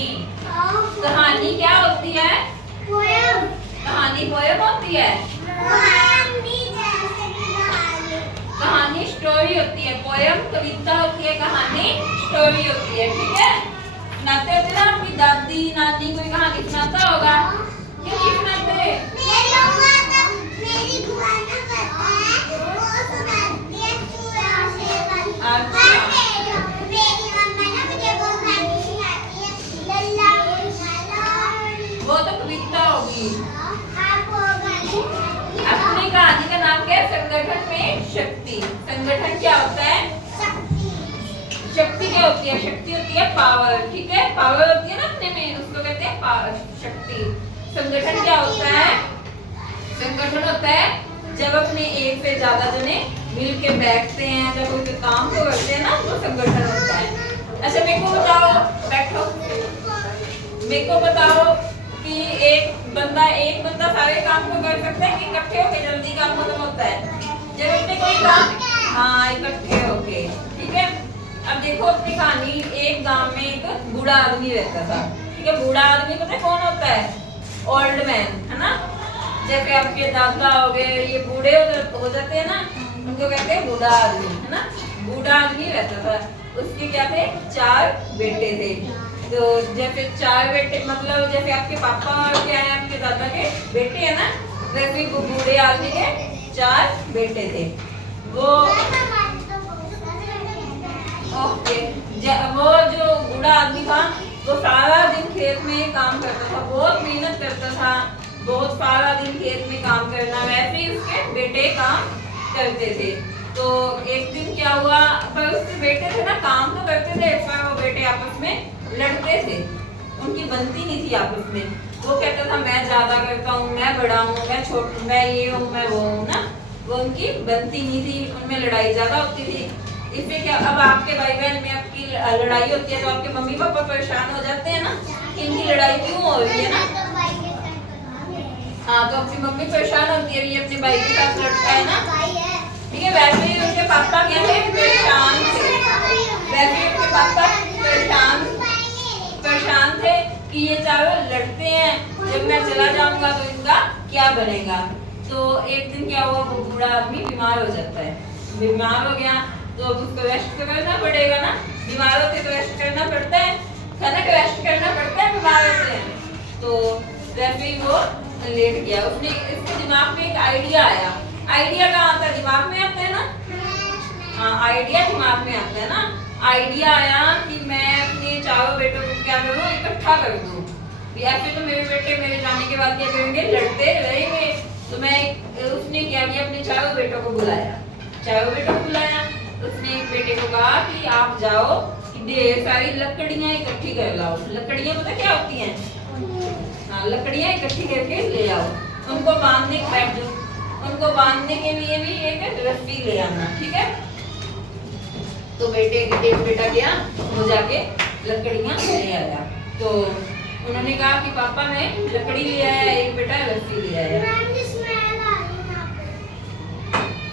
कहानी। कहानी क्या होती है? पोयम। कहानी पोयम होती है। कहानी स्टोरी होती है। पोयम कविता होती है, कहानी स्टोरी होती है। ठीक है, सुनाते होते ना आपकी दादी नानी कोई कहानी सुनाता होगा, क्यों नहीं सुनाते? मेरी बुआ ना करता है, वो सुनाती है चूड़ा शेर वाली। अच्छा, मेरी मम्मा ना मुझे वो कहानी सुनाती है, लल्ला लल्ला। वो तो कविता होगी। आप वो कहानी सुनाती हैं? अपनी कहानी का नाम क्या है? संगठन में शक्ति। संगठन क्या होता है? शक्ति। शक्ति क्या होती है? शक्ति होती है पावर। ठीक है, पावर होती है ना अपने में, उसको कहते हैं पावर, शक्ति। संगठन क्या होता है? संगठन होता है जब अपने एक से ज्यादा जने मिल के बैठते हैं, जब कोई काम को करते हैं ना, तो संगठन होता है। अच्छा मेरे को बताओ, बैठो, मेरे को बताओ कि एक बंदा सारे काम को कर सकता है कि इकट्ठे होके जल्दी काम खत्म होता है? जब अपने कोई काम, हाँ इकट्ठे होके। ठीक है, अब देखो अपनी कहानी, एक गांव में एक बूढ़ा आदमी रहता था। ठीक है, बूढ़ा आदमी पता है कौन होता है? ओल्ड मैन, है ना। जैसे आपके दादा हो गए, ये बूढ़े हो जाते हैं ना, उनको कहते हैं बूढ़ा आदमी, है ना। बूढ़ा आदमी रहता था, उसके क्या थे? 4 बेटे थे। तो जैसे 4 बेटे, मतलब जैसे आपके पापा क्या है, आपके दादा के बेटे है ना, वैसे वो बूढ़े आदमी के 4 बेटे थे। वो ओके, वो जो बूढ़ा आदमी था वो सारा दिन खेत में काम करता था, बहुत मेहनत करता था, बहुत सारा दिन खेत में काम करना। वैसे ही उसके बेटे काम करते थे। तो एक दिन क्या हुआ, पर उसके बेटे थे ना, काम तो करते थे, पर वो बेटे आपस में लड़ते थे, उनकी बनती नहीं थी आपस में। वो कहता था मैं ज्यादा करता हूँ, मैं बड़ा हूँ, मैं छोटा, मैं ये हूँ, मैं वो हूँ ना। वो उनकी बनती नहीं थी, उनमें लड़ाई ज्यादा होती थी। इससे क्या, अब आपके भाई बहन में आपकी लड़ाई होती है तो आपके मम्मी पापा परेशान हो जाते हैं ना कि इनकी लड़ाई क्यों हो रही है ना। हाँ, तो अपनी मम्मी परेशान होती है, ये अपने भाई के साथ लड़ता है ना। ठीक है, वैसे ही उनके पापा क्या थे? परेशान थे। वैसे ही उनके पापा परेशान थे कि ये चारों लड़ते हैं, जब मैं चला जाऊंगा तो इनका क्या बनेगा। तो एक दिन क्या हुआ, वो बूढ़ा आदमी बीमार हो जाता है। बीमार हो गया तो अब उसको रेस्ट तो करना पड़ेगा ना, बीमार होते तो रेस्ट करना पड़ता है, खाना का रेस्ट करना पड़ता है, बीमार होते हैं। तो वैसे ही वो लेट गया। उसने, इसके दिमाग में एक आइडिया आया। आइडिया कहाँ आता है? दिमाग में आता है ना। हाँ, आइडिया दिमाग में आता है ना। आइडिया आया कि मैं अपने चारों बेटों को क्या करूँ, इकट्ठा कर दूँ। ऐसे तो मेरे बेटे मेरे जाने के बाद क्या करेंगे? लड़ते रहेंगे। तो उसने क्या किया, अपने चारों बेटों को बुलाया। चारों बेटों को बुलाया, उसने एक बेटे को कहा कि आप जाओ, ढेर सारी लकड़ियां इकट्ठी कर लाओ। लकड़ियां पता क्या होती हैं? हाँ, लकड़ियां इकट्ठी करके ले आओ। उनको बांधने बैठ जाओ, उनको बांधने के लिए भी एक रस्सी ले आना। ठीक है, तो एक बेटा गया, वो जाके लकड़ियां ले आया। तो उन्होंने कहा कि पापा ने लकड़ी ले आया, एक बेटा रस्सी ले आया।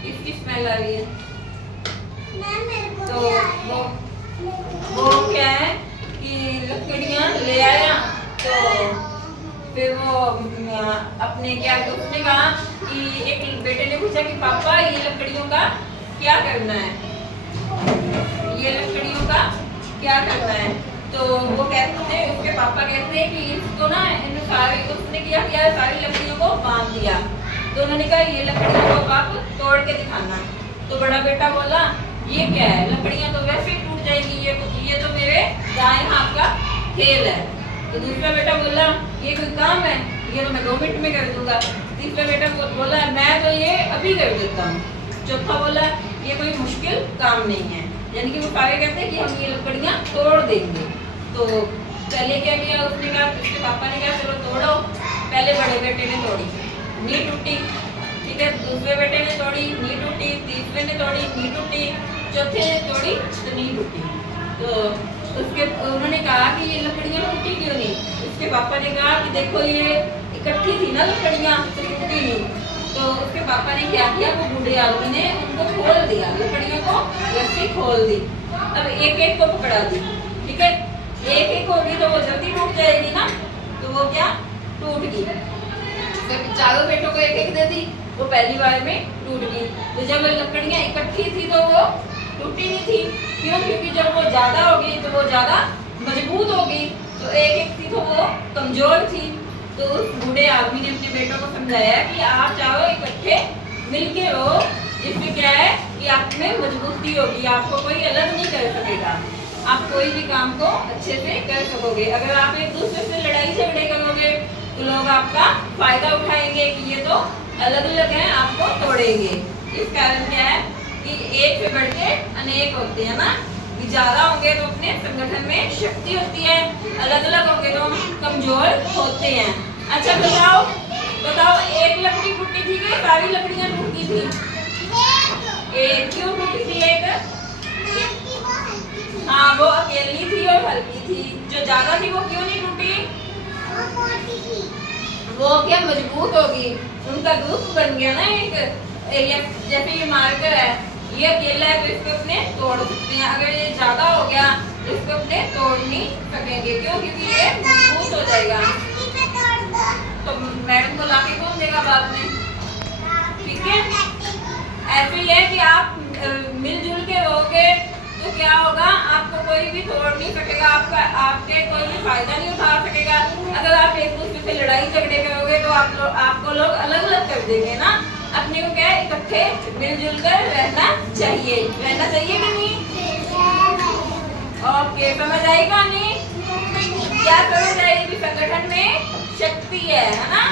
किसकी स्मेल आ रही है? तो वो क्या है कि लकड़ियां ले आया। तो फिर वो अपने क्या, उसने कहा कि एक बेटे ने पूछा कि पापा ये लकड़ियों का क्या करना है, ये लकड़ियों का क्या करना है। तो वो कहते हैं, उसके पापा कहते हैं कि इसको ना, उसने क्या किया, सारी लकड़ियों को बांध दिया। तो उन्होंने कहा ये लकड़ियों को आप तोड़ के दिखाना। तो बड़ा बेटा बोला ये क्या है, लकड़ियां तो वैसे ही टूट जाएगी, ये तो मेरे दाएं हाथ का खेल है। तो दूसरा बेटा बोला ये कोई काम है, ये तो मैं 2 मिनट में कर दूंगा। तीसरा बेटा बोला मैं तो ये अभी कर देता हूँ। चौथा बोला ये कोई मुश्किल काम नहीं है। यानी कि वो सारे कहते हैं कि हम ये लकड़ियां तोड़ देंगे। तो पहले क्या किया, उसने कहा, उसके पापा ने कहा चलो तोड़ो। पहले बड़े बेटे ने तोड़ी, नहीं टूटी। ठीक है, दूसरे बेटे ने तोड़ी, नहीं टूटी। तीसरे ने तोड़ी, नहीं टूटी। चौथे ने तोड़ी तो नहीं टूटी। तो उन्होंने कहा कि ये लकड़ियां टूटी क्यों नहीं? उसके पापा ने कहा कि देखो ये इकट्ठी थी ना लकड़ियां, तो टूटी नहीं। तो उसके पापा ने क्या किया, वो बूढ़े आदमी ने उनको खोल दिया, लकड़ियों को रस्सी खोल दी। अब एक एक को पकड़ा दी। ठीक है, एक एक होगी तो वो जल्दी टूट जाएगी ना, तो वो क्या टूट गई। जब चारों बेटों को एक एक दे दी, वो पहली बार में टूट गई। तो जब लकड़ियां इकट्ठी थी तो वो टूटी नहीं थी, क्यों? क्योंकि जब वो ज्यादा होगी तो वो ज्यादा मजबूत होगी, तो एक एक थी तो वो कमजोर थी। तो उस बूढ़े आदमी ने अपने बेटों को समझाया कि आप चारों इकट्ठे मिलके रहो, जिससे क्या है कि आप में मजबूती होगी, आपको कोई अलग नहीं कर सकेगा, आप कोई भी काम को अच्छे से कर सकोगे। अगर आप एक दूसरे से लड़ाई झगड़े करोगे तो लोग आपका फायदा उठाएंगे कि ये तो अलग अलग हैं, आपको तोड़ेंगे। इस कारण क्या है कि एक से बढ़ के अनेक होते हैं ना, कि ज्यादा होंगे तो अपने संगठन में शक्ति होती है, अलग अलग होंगे तो हम कमजोर होते हैं। अच्छा बताओ बताओ, एक लकड़ी टूटी थी कि सारी लकड़ियां टूटी थी? एक क्यों टूटी थी? एक हाँ, वो अकेली थी और हल्की थी। जो ज्यादा थी वो क्यों नहीं टूटी? वो क्या मजबूत होगी, उनका ग्रुप बन गया ना एक। जैसे ये मार्कर है, ये अकेला है तो इसको अपने तोड़ सकते हैं, अगर ये ज्यादा हो गया तो इसको अपने तोड़ नहीं सकेंगे, क्यों? क्योंकि ये मजबूत हो जाएगा। तो मैडम को लाके कौन देगा बाद में? ठीक है, ऐसे ही है कि आप मिलजुल के रहोगे तो क्या होगा, आपको कोई भी तोड़ नहीं सकेगा, आपके कोई भी फायदा नहीं उठा सकेगा। अगर आप एक दूसरे से लड़ाई झगड़े करोगे तो आपको लोग अलग अलग कर देंगे ना। अपने को क्या है, इकट्ठे मिलजुल कर रहना चाहिए कि नहीं? ओके, समझ आई कहानी? क्या समझ आई कि संगठन में शक्ति है ना?